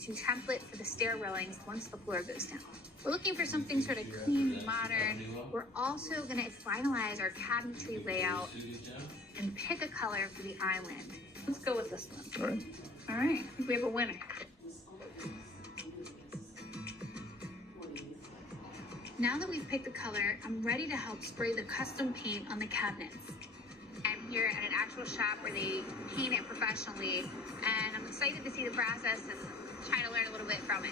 to template for the stair railings once the floor goes down. We're looking for something sort of clean and modern. We're also going to finalize our cabinetry layout and pick a color for the island. Let's go with this one. All right. All right, I think we have a winner. Now that we've picked the color, I'm ready to help spray the custom paint on the cabinets. I'm here at an actual shop where they paint it professionally, and I'm excited to see the process and try to learn a little bit from it.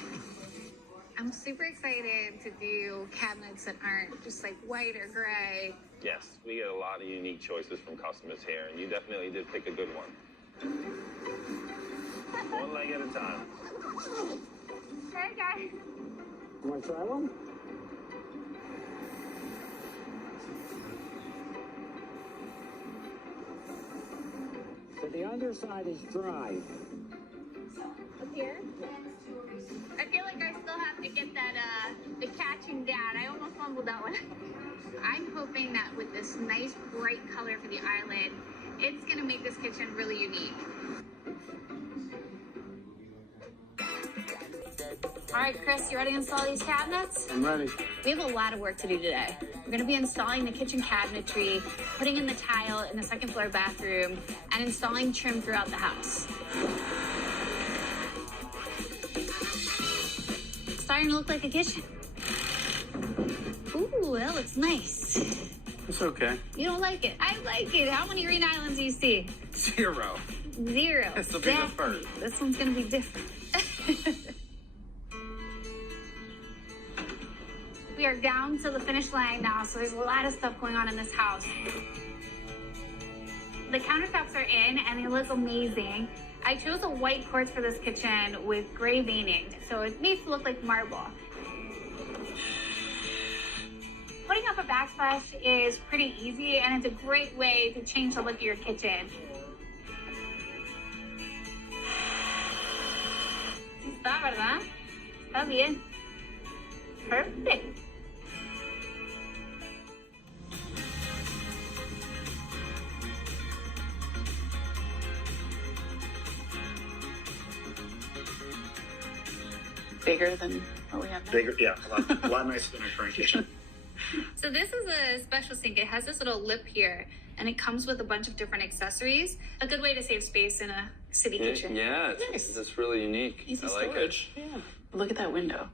I'm super excited to do cabinets that aren't just like white or gray. Yes, we get a lot of unique choices from customers here, and you definitely did pick a good one. One leg at a time. Hey guys. You want to try one? So the underside is dry. Up here? I feel like I still have to get that, the catching down. I almost fumbled that one. I'm hoping that with this nice bright color for the island, it's gonna make this kitchen really unique. All right, Chris, you ready to install these cabinets? I'm ready. We have a lot of work to do today. We're gonna be installing the kitchen cabinetry, putting in the tile in the second floor bathroom, and installing trim throughout the house. It's starting to look like a kitchen. Ooh, that looks nice. It's okay. You don't like it? I like it. How many green islands do you see? 0. 0. This will be the first. This one's gonna be different. We are down to the finish line now, so there's a lot of stuff going on in this house. The countertops are in and they look amazing. I chose a white quartz for this kitchen with gray veining, so it needs to look like marble. Putting up a backsplash is pretty easy and it's a great way to change the look of your kitchen. Está, ¿verdad? Está bien. Perfect. Bigger than what we have now. Bigger, yeah, a lot nicer than our current kitchen. So this is a special sink. It has this little lip here, and it comes with a bunch of different accessories. A good way to save space in a city kitchen. Yeah, Nice. it's really unique. Easy I like storage. it. Yeah. Look at that window.